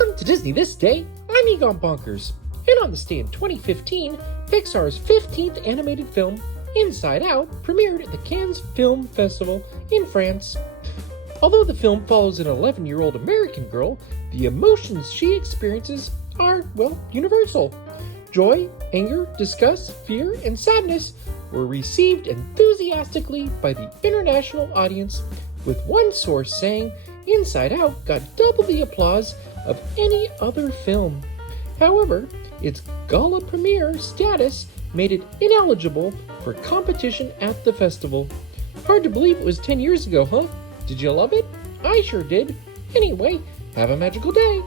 Welcome to Disney This Day. I'm Egon Bonkers. And on this day in 2015, Pixar's 15th animated film, Inside Out, premiered at the Cannes Film Festival in France. Although the film follows an 11-year-old American girl, the emotions she experiences are, universal. Joy, anger, disgust, fear, and sadness were received enthusiastically by the international audience, with one source saying Inside Out got double the applause of any other film. However, its gala premiere status made it ineligible for competition at the festival. Hard to believe it was 10 years ago, huh? Did you love it? I sure did. Anyway, have a magical day.